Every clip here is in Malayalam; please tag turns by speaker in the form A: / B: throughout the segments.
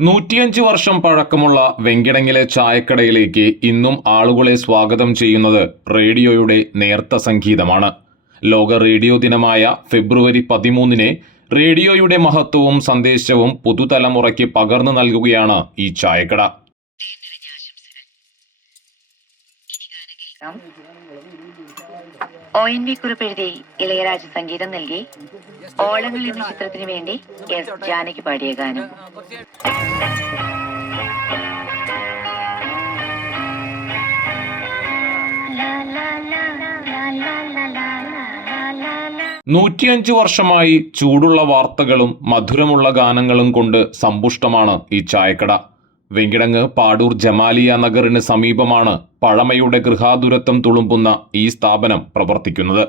A: നൂറ്റിയഞ്ച് വർഷം പഴക്കമുള്ള വെങ്കിടങ്ങിലെ ചായക്കടയിലേക്ക് ഇന്നും ആളുകളെ സ്വാഗതം ചെയ്യുന്നത് റേഡിയോയുടെ നേർത്ത സംഗീതമാണ്. ലോക റേഡിയോ ദിനമായ ഫെബ്രുവരി പതിമൂന്നിന് റേഡിയോയുടെ മഹത്വവും സന്ദേശവും പുതുതലമുറയ്ക്ക് പകർന്നു നൽകുകയാണ് ഈ ചായക്കട.
B: കേൾക്കാം ഒ എൻ വി കുറിപ്പ് എഴുതി ഇളയരാജ സംഗീതം നൽകി. ഓളങ്ങൾ എന്ന ചിത്രത്തിന് വേണ്ടി എസ് ജാനകി പാടിയ ഗാനം.
A: നൂറ്റിയഞ്ച് വർഷമായി ചൂടുള്ള വാർത്തകളും മധുരമുള്ള ഗാനങ്ങളും കൊണ്ട് സമ്പുഷ്ടമാണ് ഈ ചായക്കട. വെങ്കിടങ്ങ് പാടൂർ ജമാലിയ നഗറിന് സമീപമാണ് പഴമയുടെ ഗൃഹാതുരത്വം തുളുമ്പുന്ന ഈ സ്ഥാപനം പ്രവർത്തിക്കുന്നത്.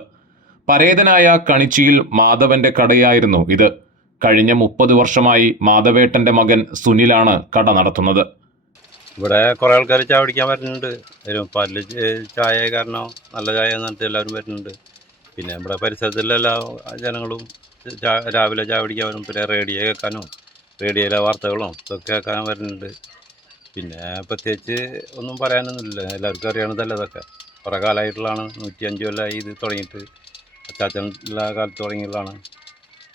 A: പരേതനായ കണിച്ചിയിൽ മാധവന്റെ കടയായിരുന്നു ഇത്. കഴിഞ്ഞ മുപ്പത് വർഷമായി മാധവേട്ടന്റെ മകൻ സുനിലാണ് കട നടത്തുന്നത്.
C: ഇവിടെ കുറേ ആൾക്കാർ ചായ പിടിക്കാൻ വരുന്നുണ്ട്. പല്ല് ചായ കാരണം നല്ല ചായ എന്നിട്ട് എല്ലാവരും വരുന്നുണ്ട്. പിന്നെ നമ്മുടെ പരിസരത്തുള്ള എല്ലാ ജനങ്ങളും രാവിലെ ചായ പിടിക്കാൻ വരും. പിന്നെ റേഡിയോ കേൾക്കാനും റേഡിയോയിലെ വാർത്തകളും ഇതൊക്കെ കേൾക്കാനും വരുന്നുണ്ട്. പിന്നെ പ്രത്യേകിച്ച് ഒന്നും പറയാനൊന്നുമില്ല. എല്ലാവർക്കും അറിയണതല്ല അതൊക്കെ. കുറേ കാലമായിട്ടുള്ളതാണ്. നൂറ്റി അഞ്ച് കൊല്ലമായി ഇത് തുടങ്ങിയിട്ട്. അച്ചാച്ചൻ എല്ലാ കാലത്ത് തുടങ്ങിയുള്ളതാണ്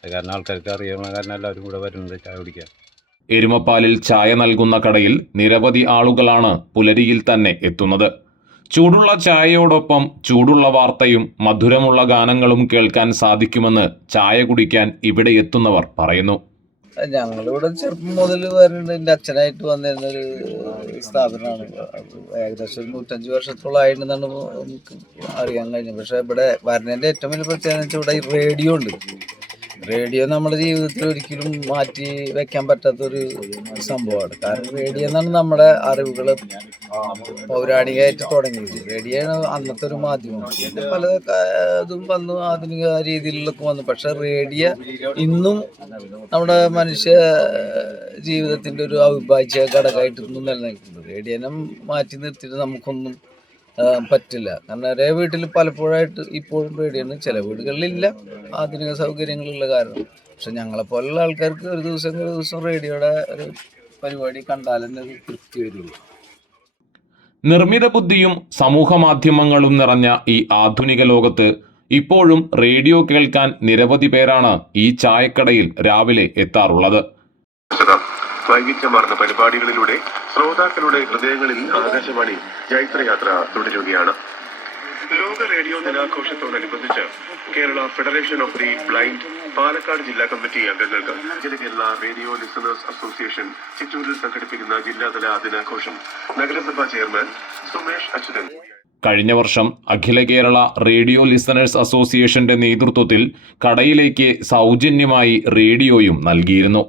C: അത് കാരണം ആൾക്കാർക്ക് അറിയാവുന്ന കാരണം എല്ലാവരും കൂടെ വരുന്നത് ചായ കുടിക്കാൻ.
A: എരുമപ്പാലിൽ ചായ നൽകുന്ന കടയിൽ നിരവധി ആളുകളാണ് പുലരിയിൽ തന്നെ എത്തുന്നത്. ചൂടുള്ള ചായയോടൊപ്പം ചൂടുള്ള വാർത്തയും മധുരമുള്ള ഗാനങ്ങളും കേൾക്കാൻ സാധിക്കുമെന്ന് ചായ കുടിക്കാൻ ഇവിടെ എത്തുന്നവർ പറയുന്നു.
D: ഞങ്ങളിവിടെ ചെറുപ്പം മുതൽ വരുന്നുണ്ട് എന്റെ അച്ഛനായിട്ട് വന്നിരുന്ന ഒരു സ്ഥാപനമാണ്. ഏകദേശം ഒരു നൂറ്റഞ്ച് വർഷത്തോളം ആയിട്ടുണ്ടെന്നാണ് നമുക്ക് അറിയാൻ കഴിഞ്ഞത്. പക്ഷേ ഇവിടെ വരുന്നതിന്റെ ഏറ്റവും വലിയ പ്രത്യേകത എന്ന് വെച്ചാൽ ഇവിടെ റേഡിയോ ഉണ്ട്. റേഡിയോ നമ്മുടെ ജീവിതത്തിൽ ഒരിക്കലും മാറ്റി വെക്കാൻ പറ്റാത്തൊരു സംഭവമാണ്. കാരണം റേഡിയോ എന്നാണ് നമ്മുടെ അറിവുകൾ പൗരാണികമായിട്ട് തുടങ്ങിയത്. റേഡിയോ ആണ് അന്നത്തെ ഒരു മാധ്യമം. പല ഇതും വന്നു ആധുനിക രീതിയിലൊക്കെ വന്നു. പക്ഷെ റേഡിയോ ഇന്നും നമ്മുടെ മനുഷ്യ ജീവിതത്തിന്റെ ഒരു അവിഭാജ്യ ഘടകമായിട്ട് ഇന്നും നിലനിൽക്കുന്നത് റേഡിയോനെ മാറ്റി നിർത്തിയിട്ട് നമുക്കൊന്നും പറ്റില്ല. കാരണം ഒരേ വീട്ടിൽ പലപ്പോഴായിട്ട് ഇപ്പോഴും പേടിയാണ്. ചില വീടുകളിലില്ല. ആധുനിക സൗകര്യങ്ങളുള്ള കാരണം. പക്ഷെ ഞങ്ങളെ പോലുള്ള ആൾക്കാർക്ക് ഒരു ദിവസം ഒരു ദിവസം റേഡിയോയുടെ ഒരു പരിപാടി കണ്ടാലെന്നെ തൃപ്തി വരുള്ളൂ.
A: നിർമ്മിത ബുദ്ധിയും സമൂഹ മാധ്യമങ്ങളും നിറഞ്ഞ ഈ ആധുനിക ലോകത്ത് ഇപ്പോഴും റേഡിയോ കേൾക്കാൻ നിരവധി പേരാണ് ഈ ചായക്കടയിൽ രാവിലെ എത്താറുള്ളത്.
E: വൈവിധ്യമാർന്ന പരിപാടികളിലൂടെ ശ്രോതാക്കളുടെ ഹൃദയങ്ങളിൽ ആകാശവാണി ജൈത്രയാത്ര തുടരുകയാണ്. ലോക radio ദിനാഘോഷത്തോടനുബന്ധിച്ച് Kerala federation of the blind Palakkad ജില്ലാ കമ്മിറ്റി അംഗങ്ങൾക്ക് കേരള റേഡിയോ ലിസണേഴ്സ് അസോസിയേഷൻ ചിറ്റൂരിൽ സംഘടിപ്പിക്കുന്ന ജില്ലാതല ദിനാഘോഷം നഗരസഭാ ചെയർമാൻ സുമേഷ് അച്യുതൻ.
A: കഴിഞ്ഞ വർഷം അഖില കേരള റേഡിയോ ലിസണേഴ്സ് അസോസിയേഷന്റെ നേതൃത്വത്തിൽ കടയിലേക്ക് സൗജന്യമായി റേഡിയോയും നൽകിയിരുന്നു.